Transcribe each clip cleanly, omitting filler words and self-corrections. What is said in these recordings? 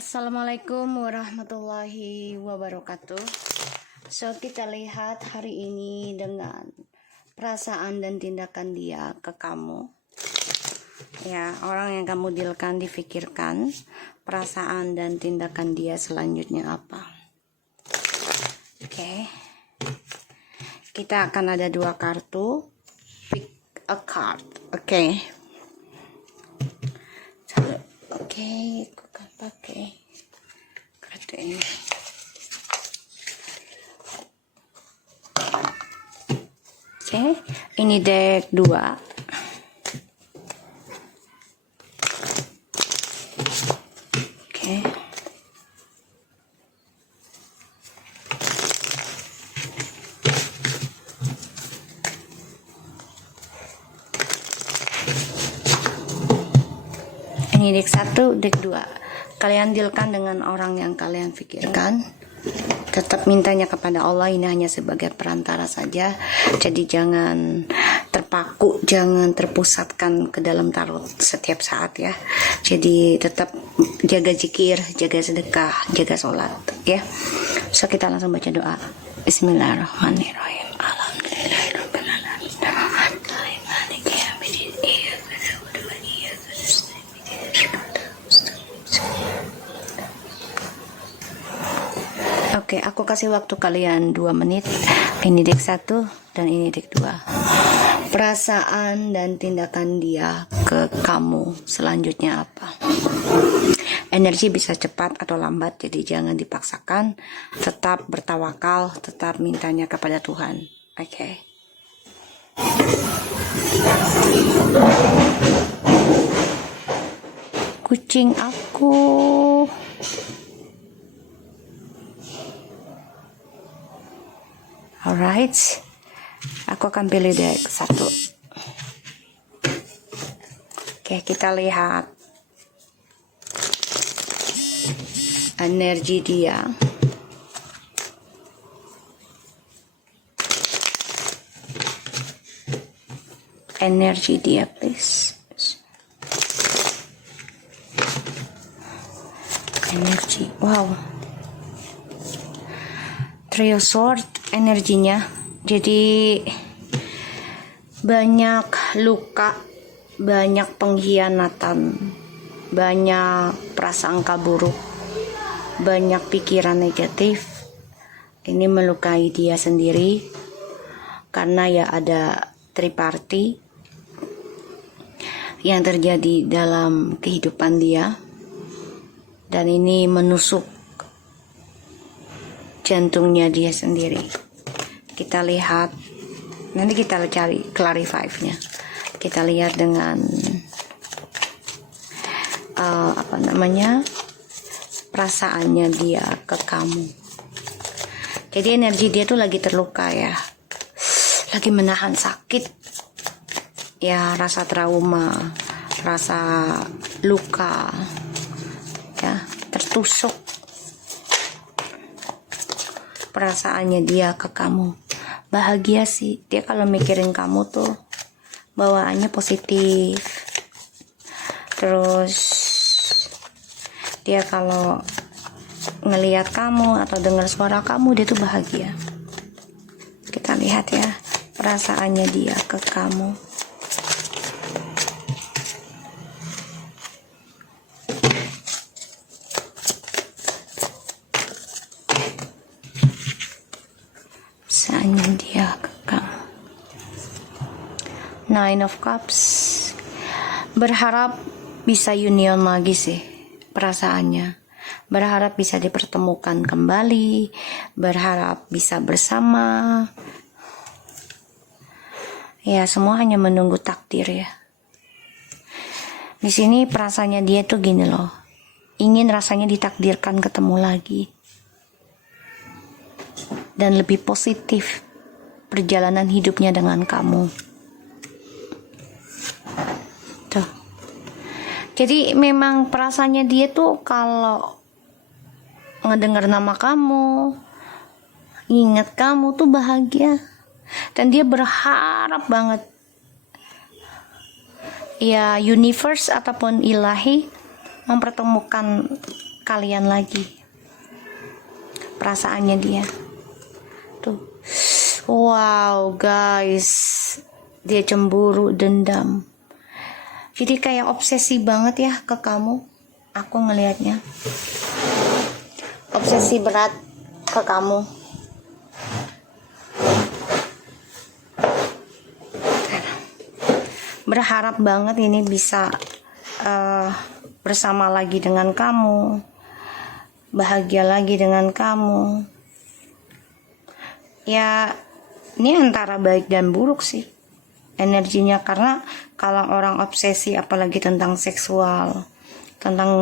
Assalamualaikum warahmatullahi wabarakatuh. So kita lihat hari ini dengan perasaan dan tindakan dia ke kamu. Ya, orang yang kamu dealkan, difikirkan perasaan dan tindakan dia selanjutnya apa. Oke. Kita akan ada 2 kartu. Pick a card. Oke. Oke, aku akan pakai kartu ini. Oke, ini deck 2. Oke. Ini deck 1, deck 2. Kalian dealkan dengan orang yang kalian pikirkan. Tetap mintanya kepada Allah, ini hanya sebagai perantara saja. Jadi jangan terpaku, jangan terpusatkan ke dalam tarot setiap saat ya. Jadi tetap jaga zikir, jaga sedekah, jaga sholat ya. So kita langsung baca doa. Bismillahirrahmanirrahim. Alhamdulillahirabbil alamin. Oke, aku kasih waktu kalian 2 menit. Ini deck 1 dan ini deck 2. Perasaan dan tindakan dia ke kamu selanjutnya apa? Energi bisa cepat atau lambat, jadi jangan dipaksakan. Tetap bertawakal, tetap mintanya kepada Tuhan. Oke. Kucing aku. Alright, aku akan pilih deck 1. Oke, kita lihat energi dia. Energi dia, please. Energi, wow. Trio Sword energinya, jadi banyak luka, banyak pengkhianatan, banyak prasangka buruk, banyak pikiran negatif. Ini melukai dia sendiri karena ya ada triparty yang terjadi dalam kehidupan dia, dan ini menusuk jantungnya dia sendiri. Kita lihat, nanti kita cari clarify-nya. Kita lihat dengan perasaannya dia ke kamu. Jadi energi dia tuh lagi terluka ya, lagi menahan sakit ya, rasa trauma, rasa luka ya, tertusuk. Perasaannya dia ke kamu bahagia sih, dia kalau mikirin kamu tuh bawaannya positif. Terus dia kalau ngelihat kamu atau dengar suara kamu, dia tuh bahagia. Kita lihat ya perasaannya dia ke kamu. Dia ke kamu. 9 of Cups. Berharap bisa union lagi sih perasaannya. Berharap bisa dipertemukan kembali, berharap bisa bersama. Ya, semua hanya menunggu takdir ya. Di sini perasaannya dia tuh gini loh. Ingin rasanya ditakdirkan ketemu lagi. Dan lebih positif perjalanan hidupnya dengan kamu. Tuh. Jadi memang perasaannya dia tuh kalau ngedengar nama kamu, ingat kamu tuh bahagia. Dan dia berharap banget ya universe ataupun ilahi mempertemukan kalian lagi. Perasaannya dia. Tuh. Wow, guys. Dia cemburu, dendam. Jadi kayak obsesi banget ya ke kamu. Aku ngelihatnya. Obsesi berat ke kamu. Berharap banget ini bisa bersama lagi dengan kamu, bahagia lagi dengan kamu. Ya, ini antara baik dan buruk sih energinya, karena kalau orang obsesi apalagi tentang seksual, tentang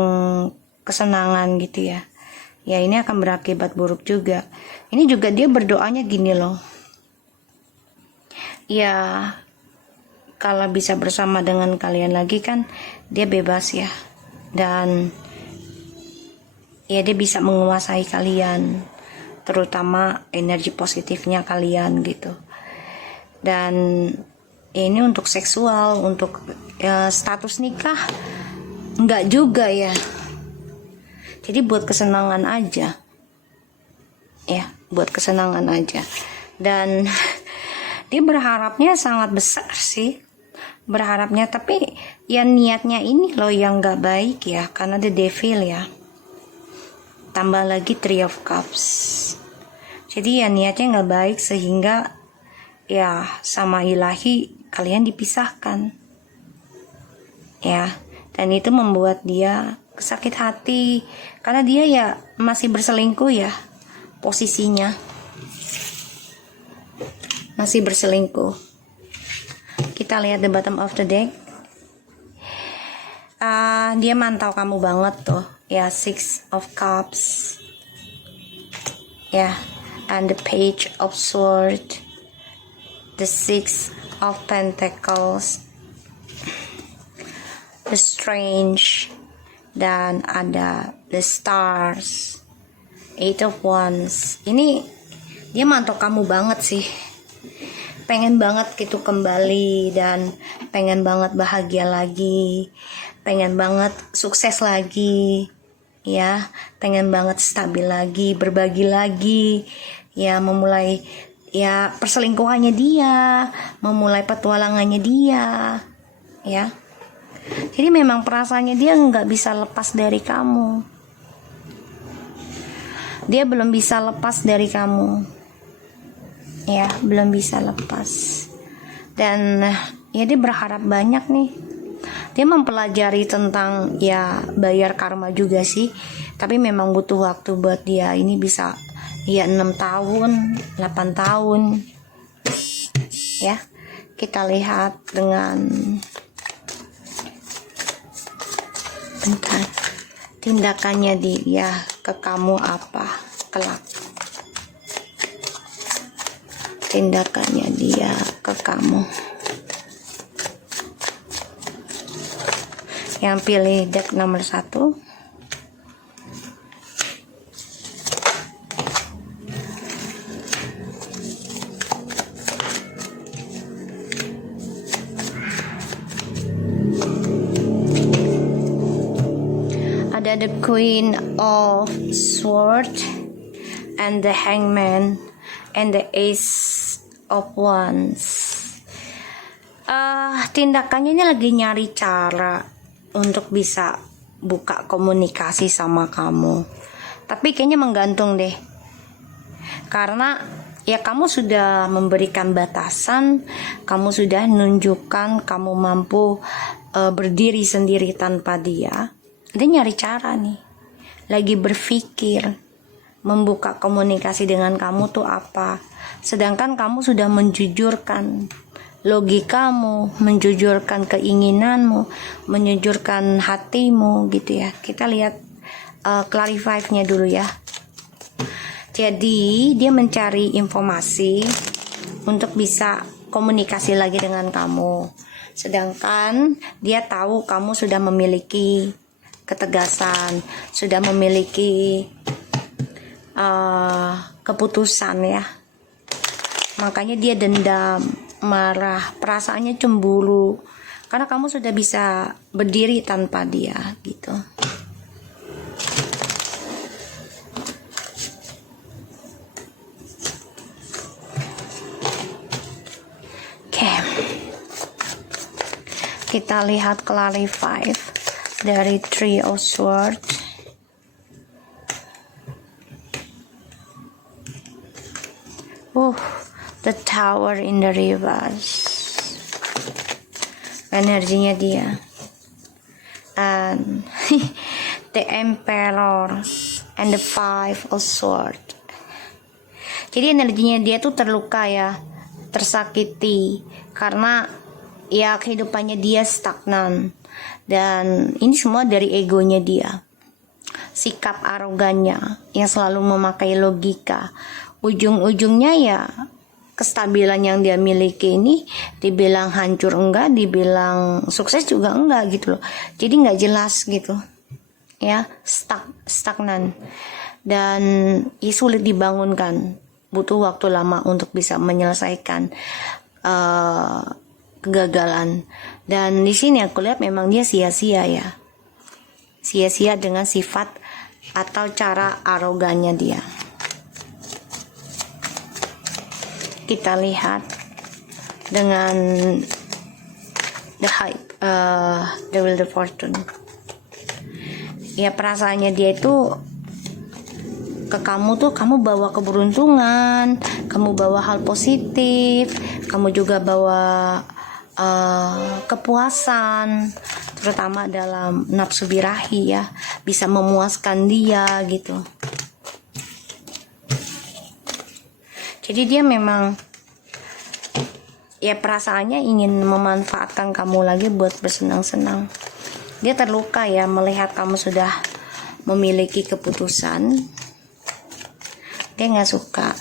kesenangan gitu ya, ya ini akan berakibat buruk juga. Ini juga dia berdoanya gini loh, ya kalau bisa bersama dengan kalian lagi kan dia bebas ya, dan ya dia bisa menguasai kalian, terutama energi positifnya kalian gitu. Dan ini untuk seksual, untuk status nikah enggak juga ya, jadi buat kesenangan aja ya, buat kesenangan aja. Dan dia berharapnya sangat besar sih, berharapnya, tapi ya niatnya ini loh yang gak baik ya, karena the devil ya, tambah lagi Three of Cups. Jadi ya niatnya gak baik, sehingga ya sama ilahi kalian dipisahkan ya, dan itu membuat dia sakit hati, karena dia ya masih berselingkuh ya, posisinya masih berselingkuh. Kita lihat the bottom of the deck. Dia mantau kamu banget tuh ya, Six of Cups ya, and the Page of Swords, the Six of Pentacles, the Strange, dan ada the Stars, Eight of Wands. Ini dia mantau kamu banget sih, pengen banget gitu kembali, dan pengen banget bahagia lagi, pengen banget sukses lagi ya, pengen banget stabil lagi, berbagi lagi ya, memulai ya perselingkuhannya dia, memulai petualangannya dia ya. Jadi memang perasaannya dia nggak bisa lepas dari kamu, dia belum bisa lepas dari kamu ya, belum bisa lepas. Dan ya dia berharap banyak nih, dia mempelajari tentang ya bayar karma juga sih, tapi memang butuh waktu buat dia ini bisa ya 6 tahun 8 tahun ya. Kita lihat dengan bentar, tindakannya dia ke kamu apa kelak, tindakannya dia ke kamu. Yang pilih deck nomor 1, ada the Queen of Swords and the Hangman and the Ace of Wands. Tindakannya ini lagi nyari cara untuk bisa buka komunikasi sama kamu, tapi kayaknya menggantung deh, karena ya kamu sudah memberikan batasan, kamu sudah menunjukkan kamu mampu berdiri sendiri tanpa dia. Dia nyari cara nih, lagi berpikir membuka komunikasi dengan kamu tuh apa, sedangkan kamu sudah menjujurkan logikamu, menjujurkan keinginanmu, menjujurkan hatimu gitu ya. Kita lihat clarify-nya dulu ya. Jadi dia mencari informasi untuk bisa komunikasi lagi dengan kamu, sedangkan dia tahu kamu sudah memiliki ketegasan, sudah memiliki keputusan ya. Makanya dia dendam, marah, perasaannya cemburu, karena kamu sudah bisa berdiri tanpa dia gitu. Kita lihat clarify dari Three of Swords. The Tower in the reverse. Energinya dia. And the Emperor and the Five of Swords. Jadi energinya dia tuh terluka ya, tersakiti karena ya kehidupannya dia stagnan, dan ini semua dari egonya dia, sikap arogannya yang selalu memakai logika. Ujung-ujungnya ya kestabilan yang dia miliki ini dibilang hancur enggak, dibilang sukses juga enggak gitu loh. Jadi nggak jelas gitu ya, stagnan, dan ya sulit dibangunkan, butuh waktu lama untuk bisa menyelesaikan kegagalan. Dan di sini aku lihat memang dia sia-sia ya, sia-sia dengan sifat atau cara arogannya dia. Kita lihat dengan the Wheel of Fortune. Ya perasaannya dia itu ke kamu tuh, kamu bawa keberuntungan, kamu bawa hal positif, kamu juga bawa kepuasan, terutama dalam nafsu birahi ya, bisa memuaskan dia gitu. Jadi dia memang ya perasaannya ingin memanfaatkan kamu lagi buat bersenang-senang. Dia terluka ya melihat kamu sudah memiliki keputusan. Dia nggak suka.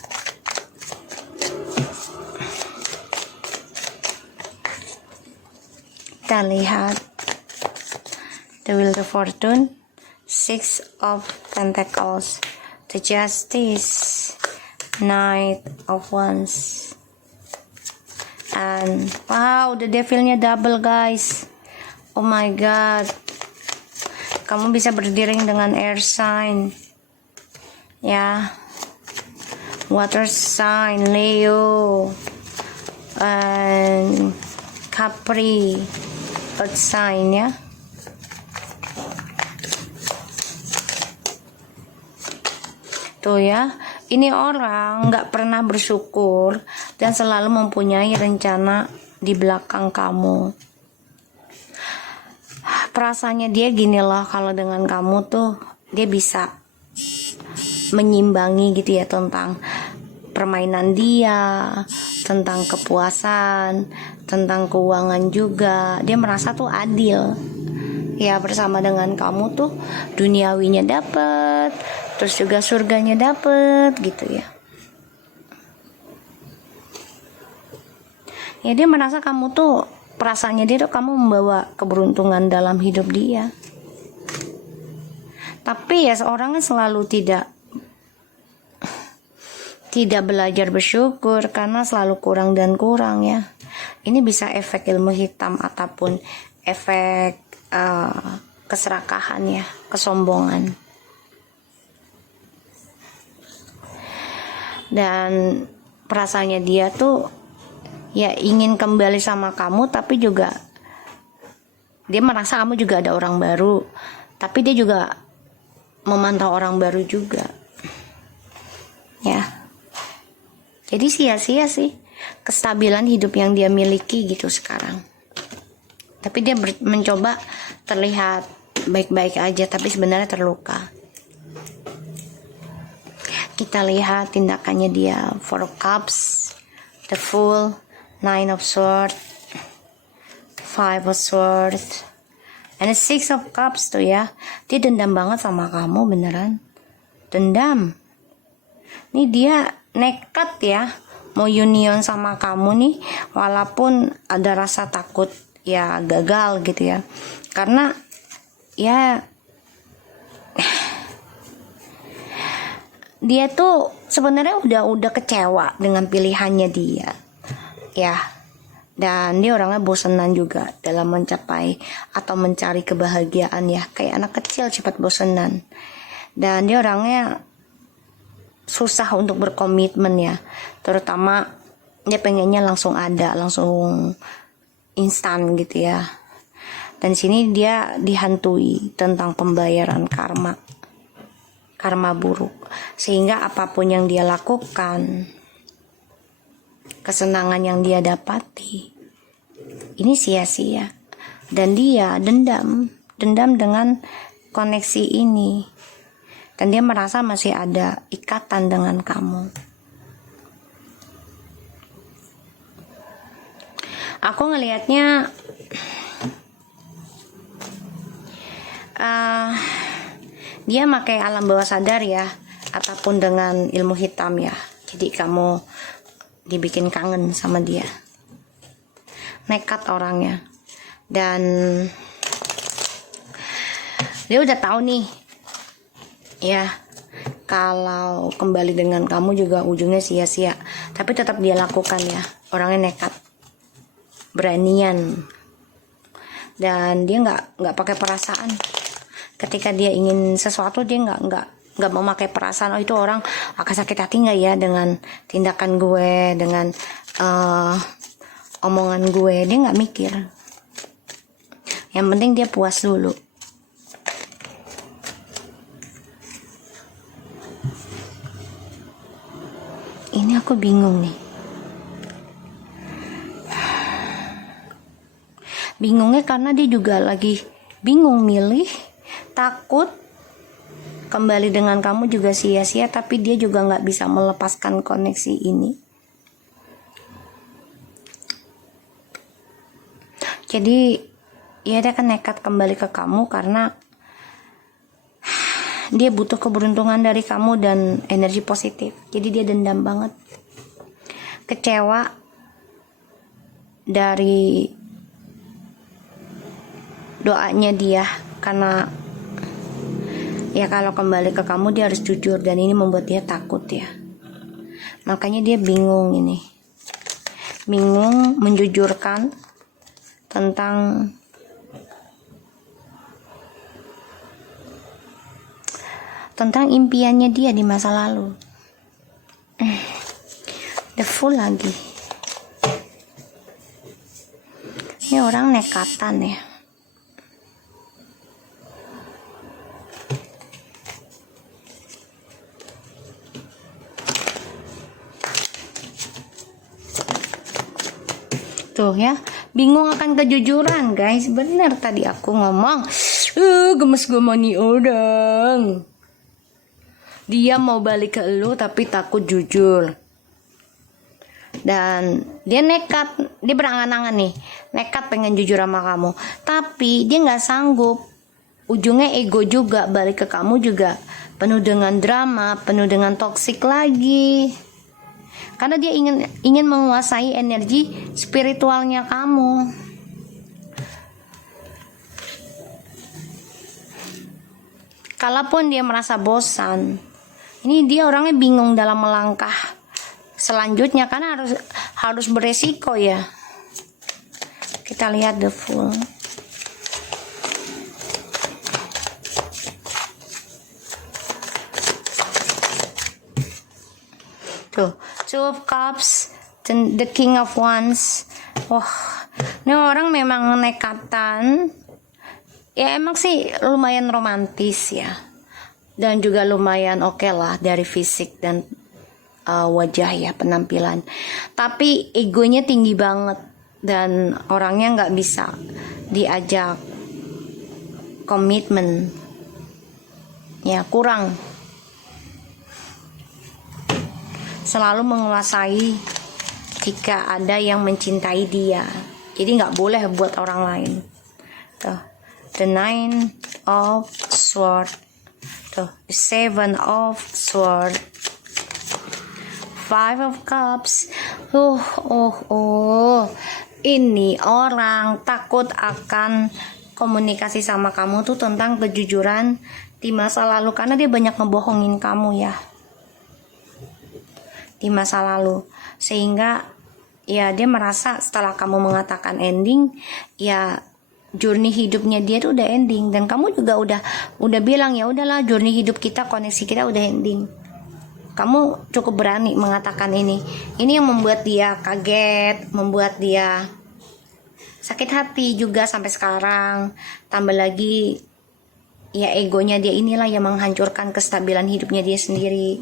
Kita lihat the Wheel of Fortune, Six of Pentacles, the Justice, Knight of Wands, and wow, the Devilnya double guys. Oh my god, kamu bisa berdiri dengan air sign ya, water sign Leo, and Capri, earth sign ya. Tuh ya, ini orang nggak pernah bersyukur dan selalu mempunyai rencana di belakang kamu. Perasaannya dia gini loh, kalau dengan kamu tuh dia bisa menyimbangi gitu ya, tentang permainan dia, tentang kepuasan, tentang keuangan juga. Dia merasa tuh adil ya, bersama dengan kamu tuh duniawinya dapet, terus juga surganya dapet gitu ya. Ya dia merasa kamu tuh, perasaannya dia tuh kamu membawa keberuntungan dalam hidup dia. Tapi ya seorang kan selalu tidak belajar bersyukur karena selalu kurang dan kurang ya. Ini bisa efek ilmu hitam ataupun efek keserakahan ya, kesombongan. Dan perasaannya dia tuh ya ingin kembali sama kamu, tapi juga dia merasa kamu juga ada orang baru, tapi dia juga memantau orang baru juga ya. Jadi sia-sia sih kestabilan hidup yang dia miliki gitu sekarang. Tapi dia mencoba terlihat baik-baik aja, tapi sebenarnya terluka. Kita lihat tindakannya dia. Four of Cups, the Fool, Nine of Swords, Five of Swords, and the Six of Cups tuh ya. Dia dendam banget sama kamu, beneran dendam. Nih dia nekat ya mau union sama kamu nih, walaupun ada rasa takut ya gagal gitu ya, karena ya dia tuh sebenarnya udah kecewa dengan pilihannya dia ya, dan dia orangnya bosenan juga dalam mencapai atau mencari kebahagiaan ya, kayak anak kecil cepat bosenan. Dan dia orangnya susah untuk berkomitmen ya, terutama dia pengennya langsung ada, langsung instan gitu ya. Dan sini dia dihantui tentang pembayaran karma buruk, sehingga apapun yang dia lakukan, kesenangan yang dia dapati, ini sia-sia. Dan dia dendam dengan koneksi ini, dan dia merasa masih ada ikatan dengan kamu. Aku ngelihatnya dia pakai alam bawah sadar ya, ataupun dengan ilmu hitam ya. Jadi kamu dibikin kangen sama dia. Nekat orangnya. Dan dia udah tahu nih ya, kalau kembali dengan kamu juga ujungnya sia-sia. Tapi tetap dia lakukan ya. Orangnya nekat, beranian, dan dia nggak pakai perasaan. Ketika dia ingin sesuatu, dia nggak mau pakai perasaan. Oh, itu orang akan sakit hati nggak ya dengan tindakan gue, dengan omongan gue. Dia nggak mikir. Yang penting dia puas dulu. Ini aku bingung nih. Bingungnya karena dia juga lagi bingung milih, takut kembali dengan kamu juga sia-sia, tapi dia juga nggak bisa melepaskan koneksi ini. Jadi ya dia kan nekat kembali ke kamu karena dia butuh keberuntungan dari kamu dan energi positif. Jadi dia dendam banget, kecewa dari doanya dia, karena ya kalau kembali ke kamu dia harus jujur, dan ini membuat dia takut ya. Makanya dia bingung menjujurkan tentang impiannya dia di masa lalu. The Fool lagi. Ini orang nekatan ya. Tuh ya, bingung akan kejujuran guys. Bener tadi aku ngomong, gemes gue sama nih orang. Dia mau balik ke lu tapi takut jujur. Dan dia nekat, dia berangan-angan nih, nekat pengen jujur sama kamu, tapi dia nggak sanggup. Ujungnya ego juga, balik ke kamu juga penuh dengan drama, penuh dengan toksik lagi. Karena dia ingin menguasai energi spiritualnya kamu. Kalaupun dia merasa bosan, ini dia orangnya bingung dalam melangkah selanjutnya karena harus beresiko ya. Kita lihat The Fool. Tuh, Two of Cups, the King of Wands. Wah, ini orang memang nekatan. Ya emang sih lumayan romantis ya. Dan juga lumayan oke lah dari fisik dan wajah ya, penampilan. Tapi egonya tinggi banget. Dan orangnya nggak bisa diajak komitmen. Ya, kurang. Selalu menguasai jika ada yang mencintai dia. Jadi nggak boleh buat orang lain. Tuh, the Nine of Swords, tuh, the Seven of Swords, Five of Cups. Ini orang takut akan komunikasi sama kamu tuh tentang kejujuran di masa lalu, karena dia banyak ngebohongin kamu ya di masa lalu, sehingga ya dia merasa setelah kamu mengatakan ending, ya journey hidupnya dia tuh udah ending, dan kamu juga udah bilang ya udahlah, journey hidup kita, koneksi kita udah ending. Kamu cukup berani mengatakan ini yang membuat dia kaget, membuat dia sakit hati juga sampai sekarang. Tambah lagi ya egonya dia inilah yang menghancurkan kestabilan hidupnya dia sendiri.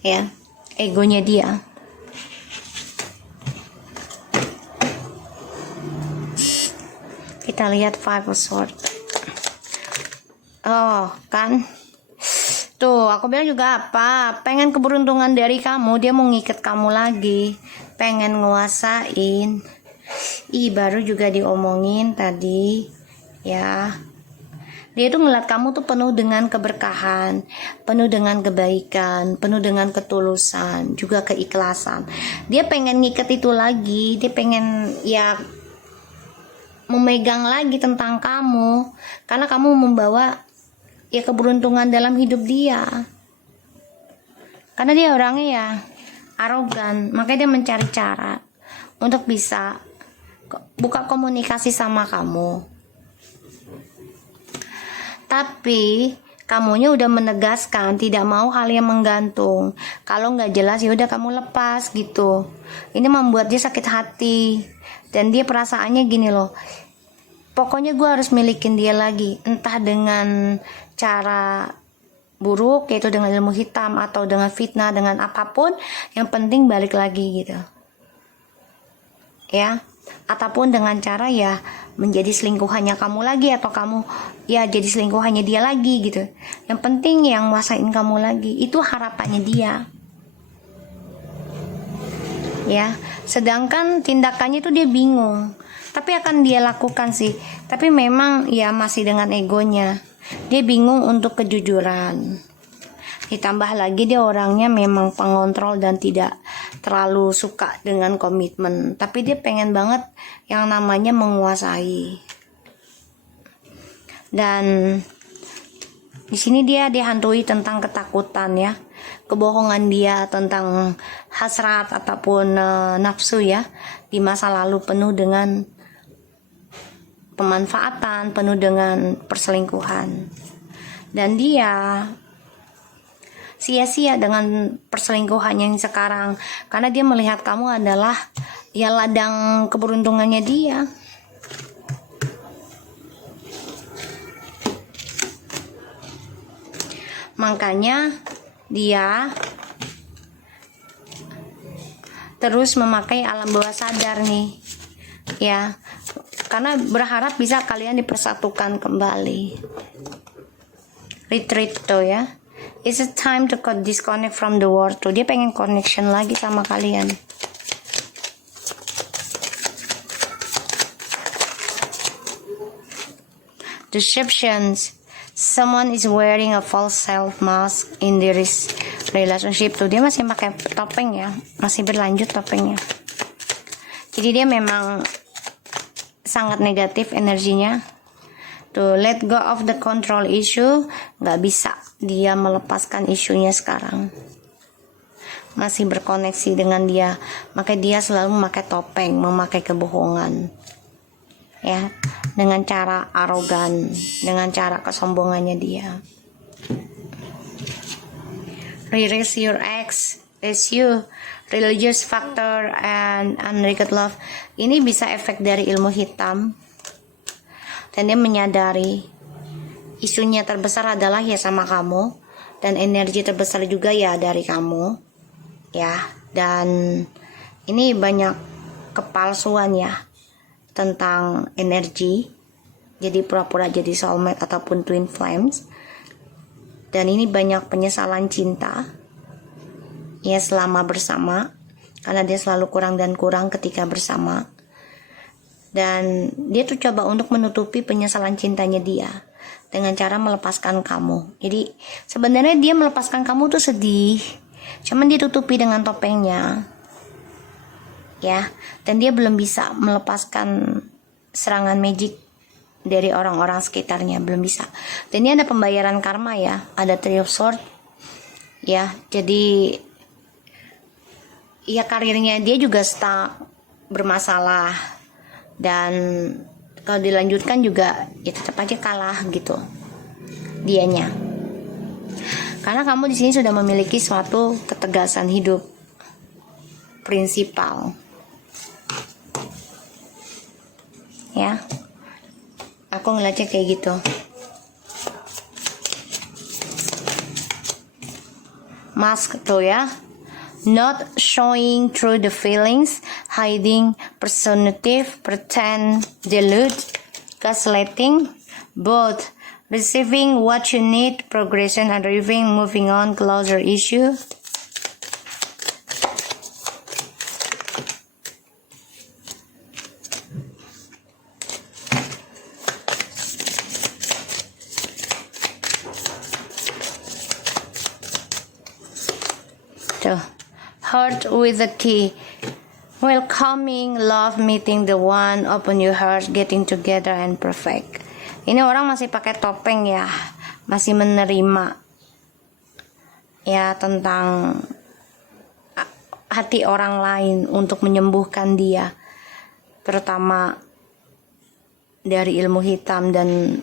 Ya, egonya dia. Kita lihat Five of Swords. Oh, kan? Tuh, aku bilang juga apa? Pengen keberuntungan dari kamu, dia mau ngikat kamu lagi. Pengen nguasain. Baru juga diomongin tadi. Ya. Dia tuh ngeliat kamu tuh penuh dengan keberkahan, penuh dengan kebaikan, penuh dengan ketulusan, juga keikhlasan. Dia pengen ngikat itu lagi, dia pengen ya memegang lagi tentang kamu, karena kamu membawa ya keberuntungan dalam hidup dia. Karena dia orangnya ya arogan, makanya dia mencari cara untuk bisa buka komunikasi sama kamu. Tapi kamunya udah menegaskan tidak mau hal yang menggantung. Kalau nggak jelas ya udah kamu lepas gitu. Ini membuat dia sakit hati. Dan dia perasaannya gini loh, pokoknya gue harus milikin dia lagi, entah dengan cara buruk, yaitu dengan ilmu hitam, atau dengan fitnah, dengan apapun, yang penting balik lagi gitu ya. Ataupun dengan cara ya menjadi selingkuhannya kamu lagi, atau kamu ya jadi selingkuhannya dia lagi gitu. Yang penting yang nguasain kamu lagi, itu harapannya dia ya. Sedangkan tindakannya itu dia bingung, tapi akan dia lakukan sih, tapi memang ya masih dengan egonya. Dia bingung untuk kejujuran. Ditambah lagi dia orangnya memang pengontrol dan tidak terlalu suka dengan komitmen, tapi dia pengen banget yang namanya menguasai. Dan di sini dia dihantui tentang ketakutan ya, kebohongan dia tentang hasrat ataupun nafsu ya, di masa lalu penuh dengan pemanfaatan, penuh dengan perselingkuhan. Dan dia sia-sia dengan perselingkuhan yang sekarang, karena dia melihat kamu adalah ya ladang keberuntungannya dia. Makanya dia terus memakai alam bawah sadar nih ya, karena berharap bisa kalian dipersatukan kembali. Retreat tuh ya, it's a time to disconnect from the world tuh. Dia pengen connection lagi sama kalian. Deceptions, someone is wearing a false self mask in this relationship tuh. Dia masih pakai topeng ya, masih berlanjut topengnya. Jadi dia memang sangat negatif energinya. To let go of the control issue, nggak bisa dia melepaskan isunya sekarang. Masih berkoneksi dengan dia, makanya dia selalu memakai topeng, memakai kebohongan. Ya, dengan cara arogan, dengan cara kesombongannya dia. Release your ex, is you, religious factor and unrequited love. Ini bisa efek dari ilmu hitam. Dan dia menyadari isunya terbesar adalah ya sama kamu, dan energi terbesar juga ya dari kamu ya. Dan ini banyak kepalsuan ya tentang energi, jadi pura-pura jadi soulmate ataupun twin flames. Dan ini banyak penyesalan cinta ya selama bersama, karena dia selalu kurang dan kurang ketika bersama. Dan dia tuh coba untuk menutupi penyesalan cintanya dia dengan cara melepaskan kamu. Jadi sebenarnya dia melepaskan kamu tuh sedih, cuman ditutupi dengan topengnya ya. Dan dia belum bisa melepaskan serangan magic dari orang-orang sekitarnya, belum bisa. Dan ini ada pembayaran karma ya, ada Three of Swords ya. Jadi ya karirnya dia juga stuck, bermasalah. Dan kalau dilanjutkan juga ya tetap aja kalah gitu dianya. Karena kamu di sini sudah memiliki suatu ketegasan hidup. prinsipal. Ya, aku ngeliatnya kayak gitu. Mask tuh ya, not showing through the feelings, hiding, personative, pretend, delude, gaslighting, both receiving what you need, progression, and arriving, moving on, closer issue. Heart with the key. Welcoming, love, meeting the one, open your heart, getting together, and perfect. Ini orang masih pakai topeng ya, masih menerima ya tentang hati orang lain untuk menyembuhkan dia, terutama dari ilmu hitam dan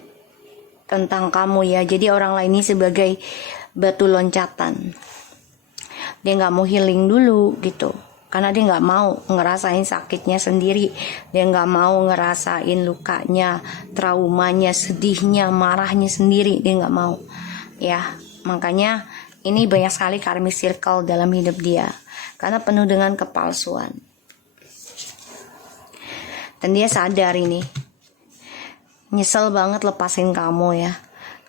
tentang kamu ya. Jadi orang lain ini sebagai batu loncatan. Dia nggak mau healing dulu gitu, karena dia nggak mau ngerasain sakitnya sendiri, dia nggak mau ngerasain lukanya, traumanya, sedihnya, marahnya sendiri, dia nggak mau ya. Makanya ini banyak sekali karmic circle dalam hidup dia, karena penuh dengan kepalsuan. Dan dia sadar ini, nyesel banget lepasin kamu ya,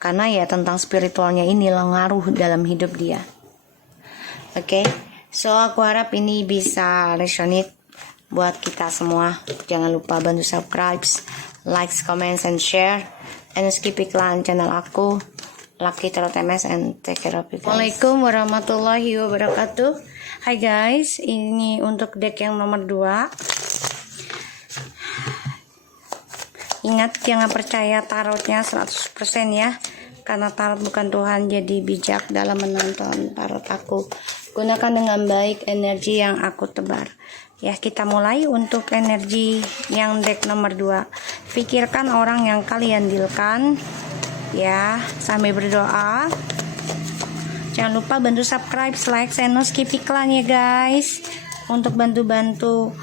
karena ya tentang spiritualnya ini ngaruh dalam hidup dia. Oke, so aku harap ini bisa resonate buat kita semua. Jangan lupa bantu subscribe, like, comments, and share. And skip iklan channel aku, Lucky Tarot MS, and take care of you guys. Assalamualaikum warahmatullahi wabarakatuh. Hai guys, ini untuk deck yang nomor 2. Ingat, jangan percaya tarotnya 100% ya, karena tarot bukan Tuhan. Jadi bijak dalam menonton tarot aku. Gunakan dengan baik energi yang aku tebar. Ya, kita mulai untuk energi yang deck nomor 2. Pikirkan orang yang kalian dealkan. Ya, sambil berdoa. Jangan lupa bantu subscribe, like, and skip iklan ya guys. Untuk bantu-bantu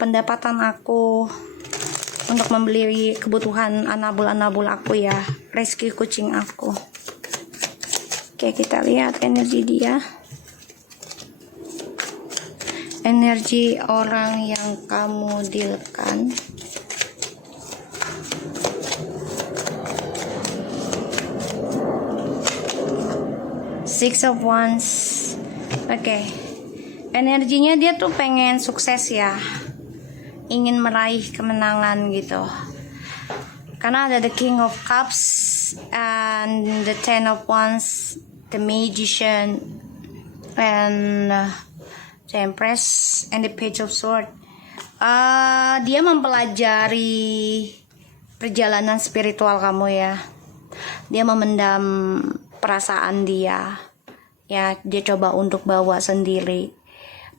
pendapatan aku. Untuk membeli kebutuhan anabul aku ya. Rescue kucing aku. Oke, kita lihat energi dia. Energi orang yang kamu dealkan. Six of Wands. Oke. Energinya dia tuh pengen sukses ya, ingin meraih kemenangan gitu, karena ada the King of Cups and the Ten of Wands, the Magician, and the Empress, and the Page of Swords. Dia mempelajari perjalanan spiritual kamu ya. Dia memendam perasaan dia. Ya, dia coba untuk bawa sendiri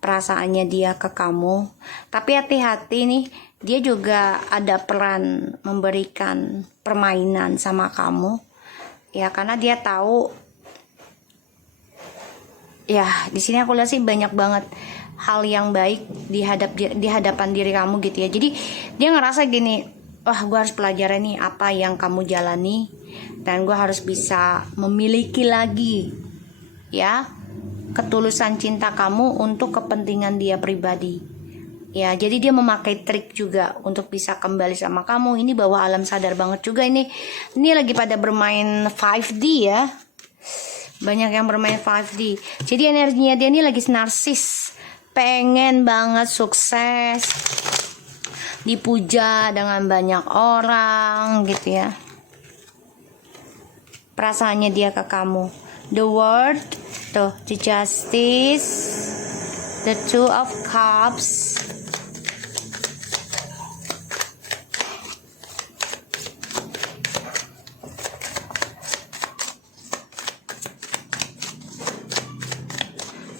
perasaannya dia ke kamu. Tapi hati-hati nih, dia juga ada peran memberikan permainan sama kamu. Ya, karena dia tahu. Ya, di sini aku lihat sih banyak banget hal yang baik di hadapan diri kamu gitu ya. Jadi dia ngerasa gini, wah, gue harus pelajari nih apa yang kamu jalani, dan gue harus bisa memiliki lagi ya ketulusan cinta kamu untuk kepentingan dia pribadi. Ya, jadi dia memakai trik juga untuk bisa kembali sama kamu. Ini bawah alam sadar banget juga ini. Ini lagi pada bermain 5D ya. Banyak yang bermain 5D. Jadi energinya dia ini lagi narsis. Pengen banget sukses. Dipuja dengan banyak orang gitu ya. Perasaannya dia ke kamu. The World. Tuh, the Justice. The Two of Cups.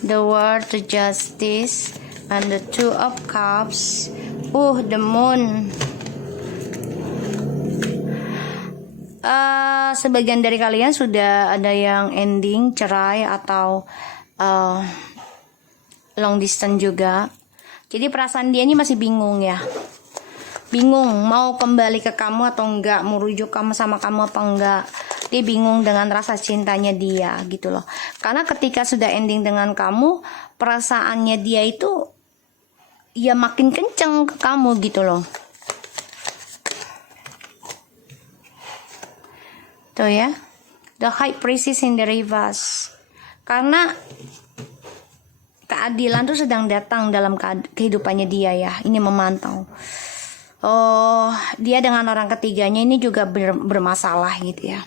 The World, the Justice, and the Two of Cups. The Moon. Sebagian dari kalian sudah ada yang ending, cerai, atau long distance juga. Jadi perasaan dia ini masih bingung ya. Bingung mau kembali ke kamu atau enggak, mau rujuk kamu sama kamu apa enggak. Dia bingung dengan rasa cintanya dia gitu loh. Karena ketika sudah ending dengan kamu, perasaannya dia itu ya makin kenceng ke kamu gitu loh. Tuh ya. The High Priestess in the reverse. Karena keadilan tuh sedang datang dalam kehidupannya dia ya. Ini memantau. Oh, dia dengan orang ketiganya ini juga bermasalah gitu ya.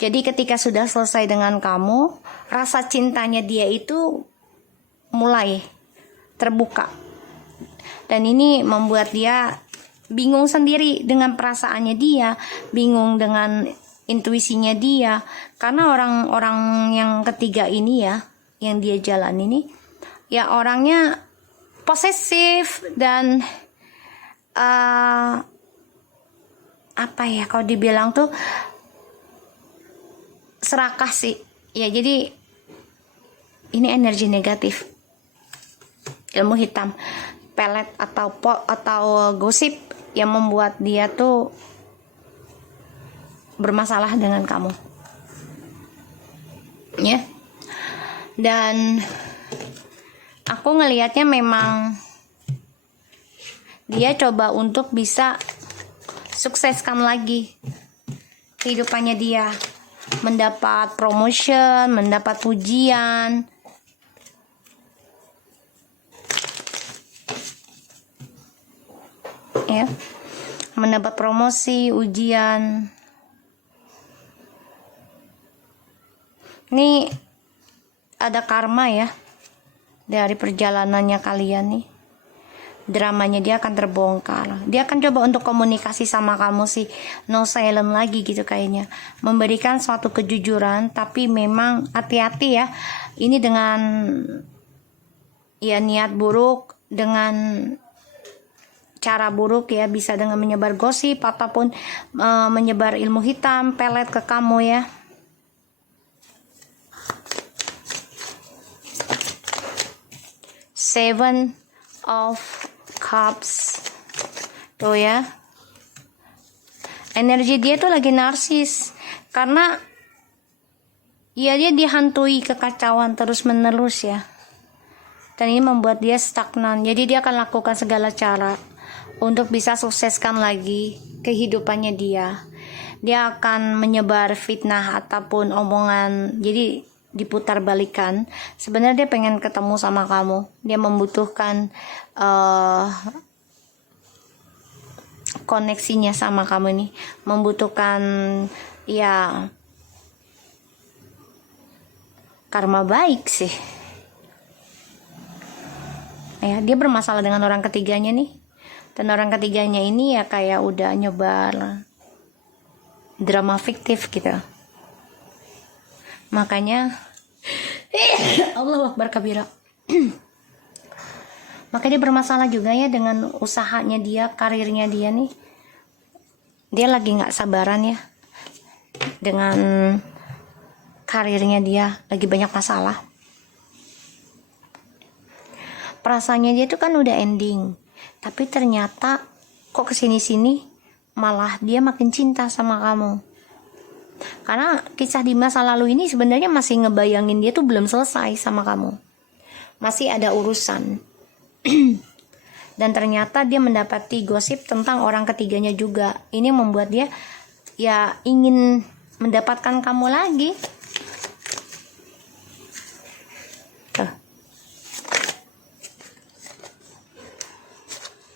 Jadi ketika sudah selesai dengan kamu, rasa cintanya dia itu mulai terbuka. Dan ini membuat dia bingung sendiri dengan perasaannya dia, bingung dengan intuisinya dia. Karena orang-orang yang ketiga ini ya, yang dia jalan ini, ya orangnya posesif dan apa ya, kalau dibilang tuh serakah sih ya. Jadi ini energi negatif, ilmu hitam, pelet atau gosip yang membuat dia tuh bermasalah dengan kamu ya. Dan aku ngelihatnya memang dia coba untuk bisa sukseskan lagi kehidupannya dia, mendapat promotion, mendapat pujian, ya, mendapat promosi, ujian. Ini ada karma ya dari perjalanannya kalian nih. Dramanya dia akan terbongkar. Dia akan coba untuk komunikasi sama kamu sih, no silent lagi gitu kayaknya, memberikan suatu kejujuran. Tapi memang hati-hati ya, ini dengan ya niat buruk, dengan cara buruk ya, bisa dengan menyebar gosip ataupun menyebar ilmu hitam, pelet ke kamu ya. Seven of Cups tuh ya. Energi dia tuh lagi narsis, karena ya dia dihantui kekacauan terus menerus ya. Dan ini membuat dia stagnan. Jadi dia akan lakukan segala cara untuk bisa sukseskan lagi kehidupannya dia. Dia akan menyebar fitnah ataupun omongan, jadi diputar balikan. Sebenarnya dia pengen ketemu sama kamu. Dia membutuhkan koneksinya sama kamu nih, membutuhkan ya karma baik sih ya. Dia bermasalah dengan orang ketiganya nih, dan orang ketiganya ini ya kayak udah nyebar drama fiktif gitu. Makanya Allahu Akbar kabira. Makanya dia bermasalah juga ya dengan usahanya dia, karirnya dia nih. Dia lagi nggak sabaran ya dengan karirnya dia, lagi banyak masalah. Perasaannya dia tuh kan udah ending, tapi ternyata kok kesini-sini malah dia makin cinta sama kamu. Karena kisah di masa lalu ini sebenarnya masih ngebayangin dia tuh belum selesai sama kamu, masih ada urusan. Dan ternyata dia mendapati gosip tentang orang ketiganya juga. Ini membuat dia ya ingin mendapatkan kamu lagi. Tuh.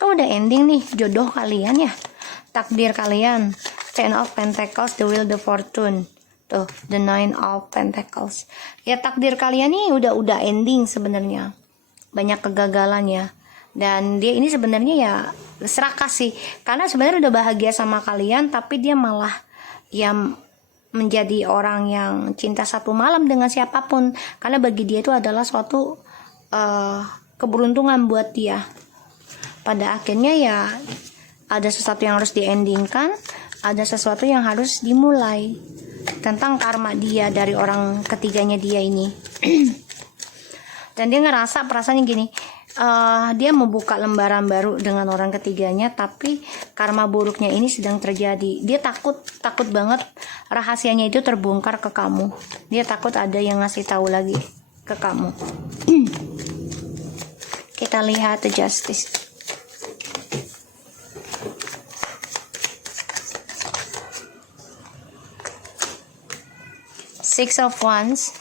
Kau udah ending nih jodoh kalian ya, takdir kalian. Ten of Pentacles, the Wheel, the Fortune. Tuh, the Nine of Pentacles. Ya takdir kalian nih udah ending sebenarnya. Banyak kegagalan ya. Dan dia ini sebenarnya ya serakah sih. Karena sebenarnya udah bahagia sama kalian, tapi dia malah ya menjadi orang yang cinta satu malam dengan siapapun. Karena bagi dia itu adalah suatu keberuntungan buat dia. Pada akhirnya ya ada sesuatu yang harus diendingkan, ada sesuatu yang harus dimulai tentang karma dia dari orang ketiganya dia ini. Dan dia ngerasa perasaannya gini, dia membuka lembaran baru dengan orang ketiganya, tapi karma buruknya ini sedang terjadi. Dia takut banget rahasianya itu terbongkar ke kamu. Dia takut ada yang ngasih tahu lagi ke kamu. Kita lihat the justice. Six of Wands.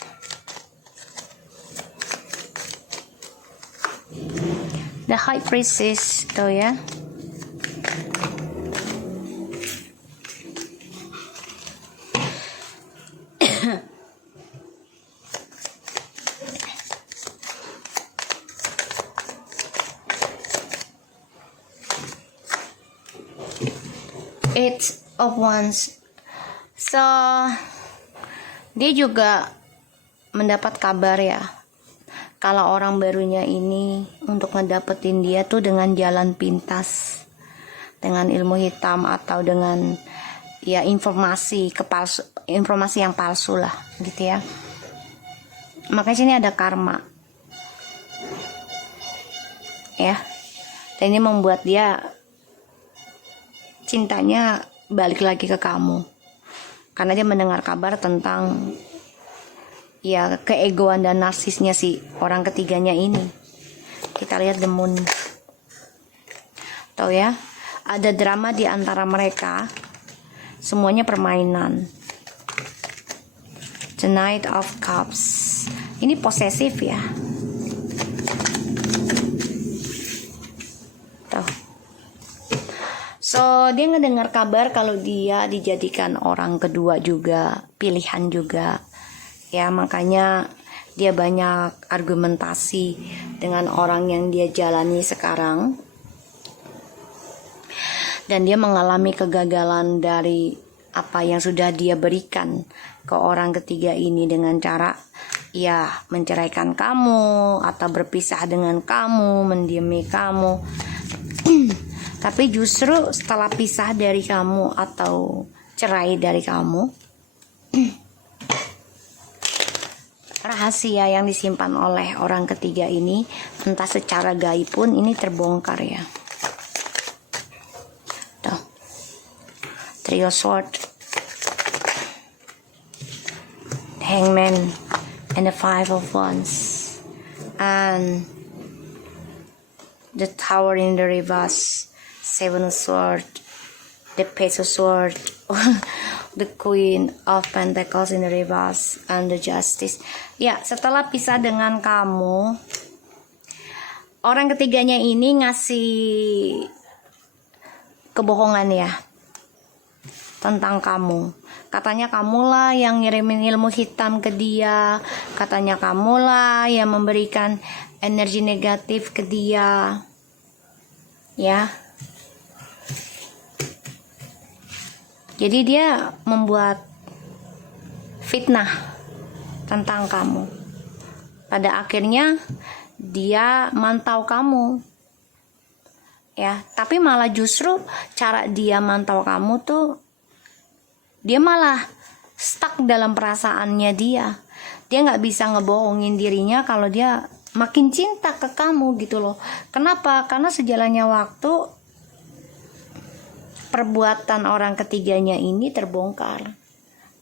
The High Priestess tuh ya. Eight of Wands. So dia juga mendapat kabar ya, kalau orang barunya ini untuk ngedapetin dia tuh dengan jalan pintas, dengan ilmu hitam atau dengan ya informasi yang palsu lah gitu ya. Makanya sini ada karma ya, dan ini membuat dia cintanya balik lagi ke kamu karena dia mendengar kabar tentang ya keegoan dan narsisnya si orang ketiganya ini. Kita lihat the moon. Tahu ya, ada drama di antara mereka. Semuanya permainan. The Knight of Cups. Ini posesif ya. Tuh. So dia ngedengar kabar kalau dia dijadikan orang kedua juga, pilihan juga. Ya makanya dia banyak argumentasi dengan orang yang dia jalani sekarang. Dan dia mengalami kegagalan dari apa yang sudah dia berikan ke orang ketiga ini dengan cara ya menceraikan kamu atau berpisah dengan kamu, mendiami kamu. Tapi justru setelah pisah dari kamu atau cerai dari kamu, rahasia yang disimpan oleh orang ketiga ini entah secara gaib pun ini terbongkar ya. Tuh. Trio Sword, Hangman, and the Five of Wands, and the Tower in the reverse, Seven of Swords, the Page of Swords, the Queen of Pentacles in the reverse, and the Justice. Ya, setelah pisah dengan kamu, orang ketiganya ini ngasih kebohongan ya tentang kamu. Katanya kamulah yang ngirimin ilmu hitam ke dia, katanya kamulah yang memberikan energi negatif ke dia. Ya. Jadi dia membuat fitnah tentang kamu. Pada akhirnya dia mantau kamu. Ya, tapi malah justru cara dia mantau kamu tuh dia malah stuck dalam perasaannya dia. Dia nggak bisa ngebohongin dirinya kalau dia makin cinta ke kamu gitu loh. Kenapa? Karena sejalannya waktu perbuatan orang ketiganya ini terbongkar.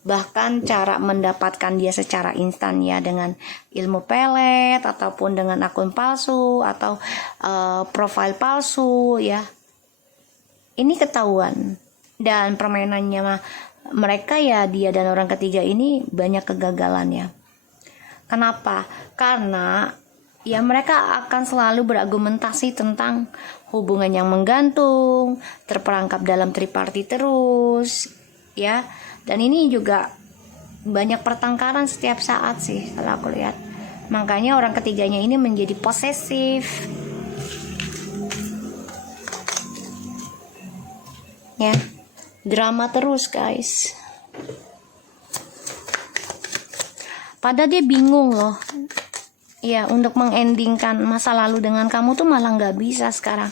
Bahkan cara mendapatkan dia secara instan ya dengan ilmu pelet ataupun dengan akun palsu atau profil palsu ya. Ini ketahuan dan permainannya mereka ya, dia dan orang ketiga ini banyak kegagalannya. Kenapa? Karena ya mereka akan selalu berargumentasi tentang hubungan yang menggantung, terperangkap dalam triparti terus, ya. Dan ini juga banyak pertengkaran setiap saat sih kalau aku lihat. Makanya orang ketiganya ini menjadi posesif. Ya, drama terus guys. Padahal dia bingung loh. Ya, untuk mengendingkan masa lalu dengan kamu tuh malah nggak bisa sekarang.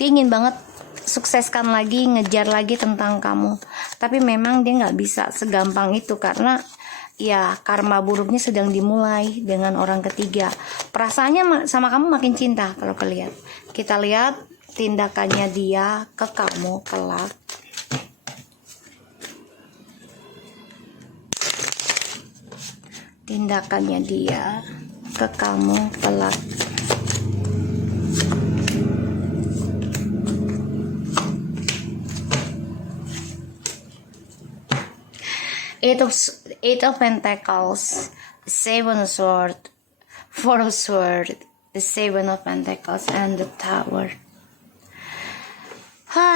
Dia ingin banget sukseskan lagi, ngejar lagi tentang kamu. Tapi memang dia nggak bisa segampang itu karena ya karma buruknya sedang dimulai dengan orang ketiga. Perasaannya sama kamu makin cinta kalau kalian. Kita lihat tindakannya dia ke kamu kelak. Tindakannya dia ke kamu kelak. Eight of Pentacles, Seven of Swords, Four of Swords, the Seven of Pentacles, and the Tower.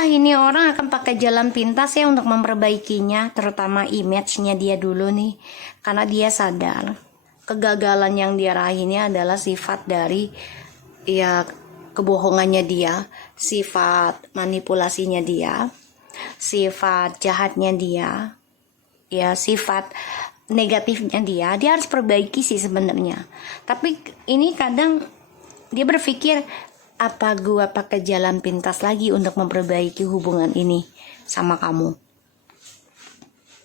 Ini orang akan pakai jalan pintas ya untuk memperbaikinya, terutama image-nya dia dulu nih. Karena dia sadar kegagalan yang dia raih ini adalah sifat dari ya kebohongannya dia, sifat manipulasinya dia, sifat jahatnya dia, ya sifat negatifnya dia harus perbaiki sih sebenarnya. Tapi ini kadang dia berpikir, apa gua pakai jalan pintas lagi untuk memperbaiki hubungan ini sama kamu?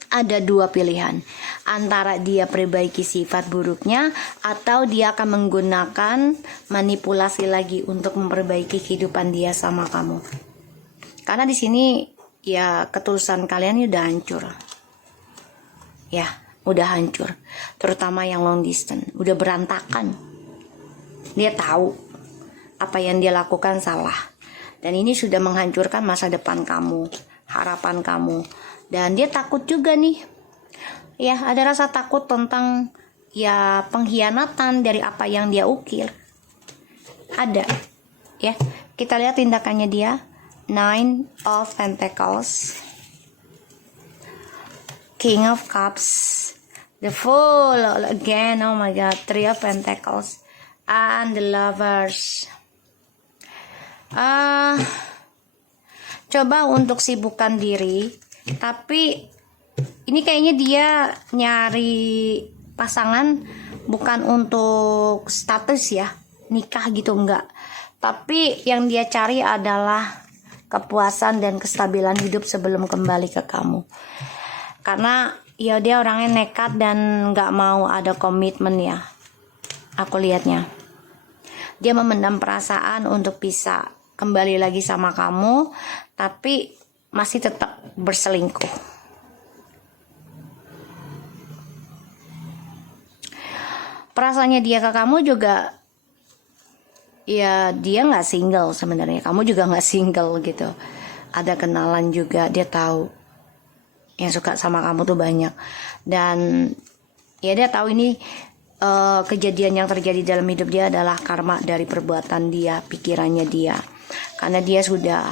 Ada dua pilihan, antara dia perbaiki sifat buruknya atau dia akan menggunakan manipulasi lagi untuk memperbaiki kehidupan dia sama kamu. Karena di sini ya ketulusan kalian udah hancur. Ya, udah hancur. Terutama yang long distance, udah berantakan. Dia tahu apa yang dia lakukan salah. Dan ini sudah menghancurkan masa depan kamu, harapan kamu. Dan dia takut juga nih. Ya, ada rasa takut tentang ya pengkhianatan dari apa yang dia ukir. Ada. Ya, kita lihat tindakannya dia. Nine of Pentacles, King of Cups, the Fool again, oh my god, Three of Pentacles, and the Lovers. Coba untuk sibukkan diri, tapi ini kayaknya dia nyari pasangan bukan untuk status ya, nikah gitu enggak. Tapi yang dia cari adalah kepuasan dan kestabilan hidup sebelum kembali ke kamu. Karena ya dia orangnya nekat dan gak mau ada komitmen ya. Aku lihatnya. Dia memendam perasaan untuk bisa kembali lagi sama kamu, tapi masih tetap berselingkuh. Perasaannya dia ke kamu juga, ya dia gak single sebenarnya. Kamu juga gak single gitu. Ada kenalan juga, dia tahu yang suka sama kamu tuh banyak. Dan ya dia tahu ini kejadian yang terjadi dalam hidup dia adalah karma dari perbuatan dia, pikirannya dia. Karena dia sudah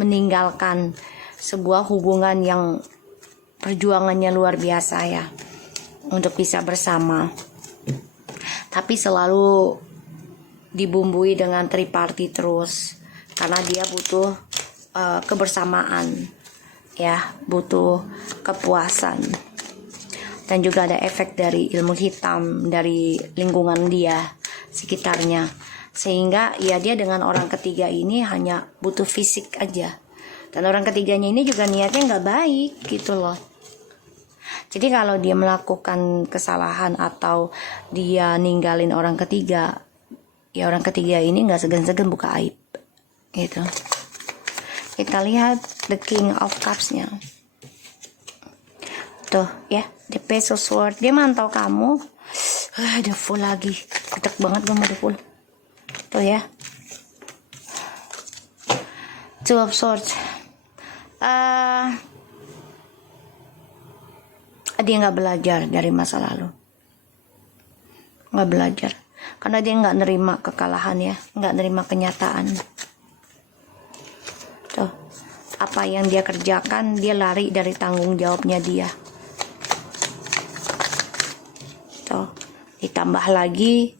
meninggalkan sebuah hubungan yang perjuangannya luar biasa ya, untuk bisa bersama. Tapi selalu dibumbui dengan triparty terus. Karena dia butuh kebersamaan. Ya, butuh kepuasan. Dan juga ada efek dari ilmu hitam dari lingkungan dia, sekitarnya. Sehingga ya dia dengan orang ketiga ini hanya butuh fisik aja. Dan orang ketiganya ini juga niatnya nggak baik gitu loh. Jadi kalau dia melakukan kesalahan atau dia ninggalin orang ketiga, ya orang ketiga ini nggak segan-segan buka aib gitu. Kita lihat the King of Cups-nya. Tuh ya, the Page of Swords. Dia mantau kamu. Ada full lagi. Ketek banget gue mau the full. Tuh ya. Two of Swords. Dia nggak belajar dari masa lalu. Nggak belajar. Karena dia nggak nerima kekalahan ya. Nggak nerima kenyataan. Tuh, apa yang dia kerjakan, dia lari dari tanggung jawabnya dia. Tuh, ditambah lagi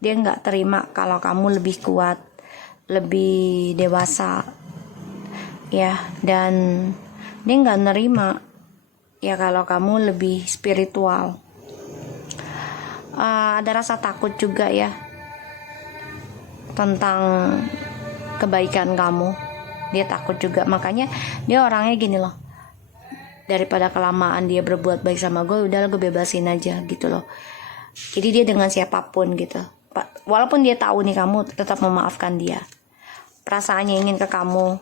dia nggak terima kalau kamu lebih kuat, lebih dewasa, ya, dan dia nggak nerima ya kalau kamu lebih spiritual. Ada rasa takut juga ya tentang kebaikan kamu. Dia takut juga, makanya dia orangnya gini loh, daripada kelamaan dia berbuat baik sama gue, udahlah gue bebasin aja gitu loh. Jadi dia dengan siapapun gitu, walaupun dia tahu nih kamu tetap memaafkan dia, perasaannya ingin ke kamu,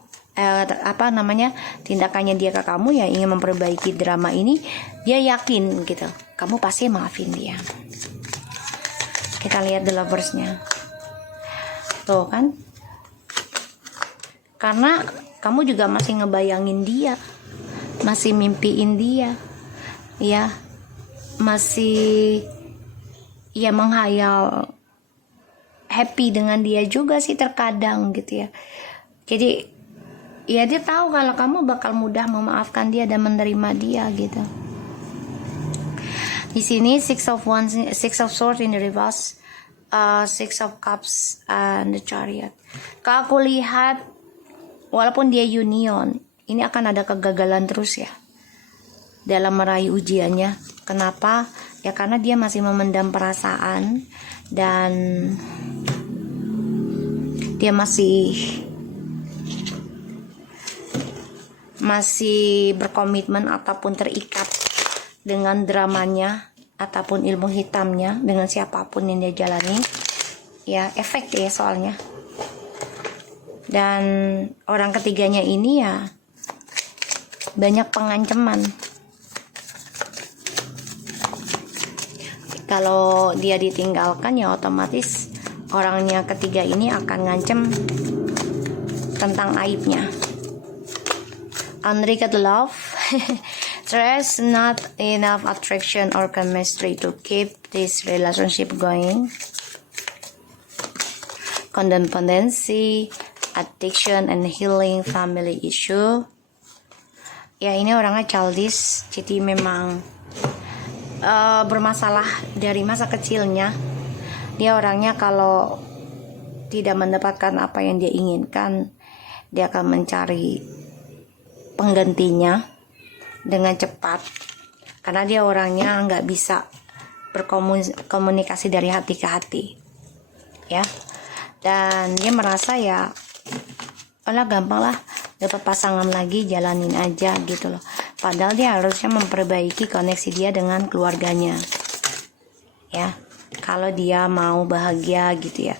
tindakannya dia ke kamu ya ingin memperbaiki drama ini, dia yakin gitu kamu pasti maafin dia. Kita lihat the Lovers-nya tuh kan, karena kamu juga masih ngebayangin dia, masih mimpiin dia ya, masih ya menghayal happy dengan dia juga sih terkadang gitu ya. Jadi ya dia tahu kalau kamu bakal mudah memaafkan dia dan menerima dia gitu. Di sini Six of Swords in the reverse, Six of Cups and the Chariot. Kalau aku lihat walaupun dia union, ini akan ada kegagalan terus ya dalam meraih ujiannya. Kenapa? Ya karena dia masih memendam perasaan dan dia masih berkomitmen ataupun terikat dengan dramanya ataupun ilmu hitamnya dengan siapapun yang dia jalani. Ya efek ya soalnya. Dan orang ketiganya ini ya banyak pengancaman. Kalau dia ditinggalkan ya otomatis orangnya ketiga ini akan ngancem tentang aibnya. Unrequited love. There's not enough attraction or chemistry to keep this relationship going. Codependency, addiction and healing family issue. Ya ini orangnya childish, jadi memang bermasalah dari masa kecilnya. Dia orangnya kalau tidak mendapatkan apa yang dia inginkan, dia akan mencari penggantinya dengan cepat, karena dia orangnya nggak bisa berkomunikasi dari hati ke hati ya. Dan dia merasa ya olah gampang lah dapat pasangan lagi, jalanin aja gitu loh. Padahal dia harusnya memperbaiki koneksi dia dengan keluarganya ya, kalau dia mau bahagia gitu ya.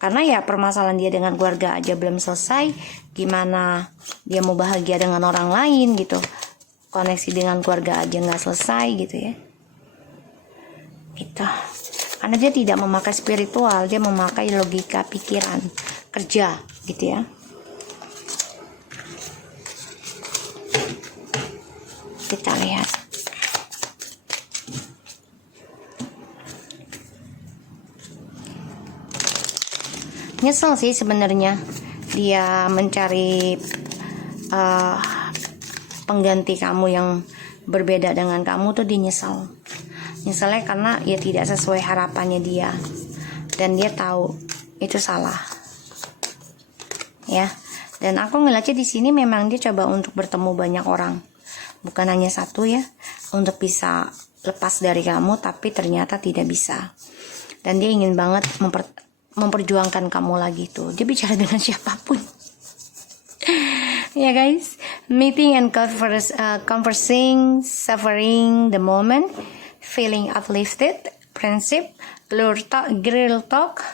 Karena ya permasalahan dia dengan keluarga aja belum selesai, gimana dia mau bahagia dengan orang lain gitu. Koneksi dengan keluarga aja nggak selesai gitu ya gitu. Karena dia tidak memakai spiritual, dia memakai logika pikiran kerja gitu ya. Kita lihat. Nyesel sih sebenarnya dia mencari pengganti kamu yang berbeda dengan kamu tuh. Dia nyeselnya karena ya tidak sesuai harapannya dia, dan dia tahu itu salah ya. Dan aku ngeliatnya di sini memang dia coba untuk bertemu banyak orang, bukan hanya satu ya, untuk bisa lepas dari kamu, tapi ternyata tidak bisa. Dan dia ingin banget memperjuangkan kamu lagi tuh. Dia bicara dengan siapapun. Ya guys, meeting and conversing, suffering the moment, feeling uplifted, friendship, grill talk,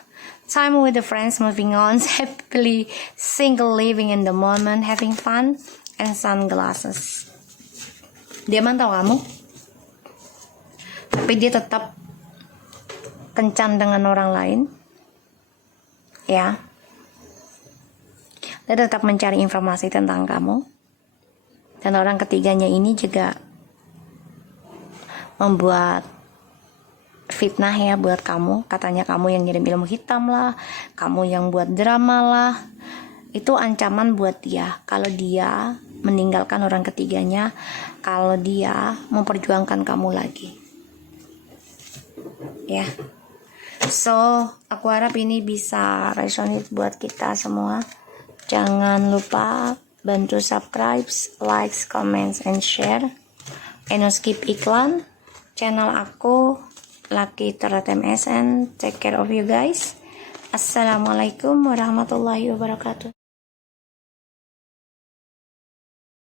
time with the friends, moving on, happily single, living in the moment, having fun, and sunglasses. Dia mantau kamu, tapi dia tetap kencan dengan orang lain ya. Dia tetap mencari informasi tentang kamu. Dan orang ketiganya ini juga membuat fitnah ya buat kamu. Katanya kamu yang ngirim ilmu hitam lah, kamu yang buat drama lah. Itu ancaman buat dia kalau dia meninggalkan orang ketiganya, kalau dia memperjuangkan kamu lagi ya. So aku harap ini bisa resonate buat kita semua. Jangan lupa bantu subscribe, like, comments, and share. And skip iklan. Channel aku Lucky Tarot MSN. Take care of you guys. Assalamualaikum warahmatullahi wabarakatuh.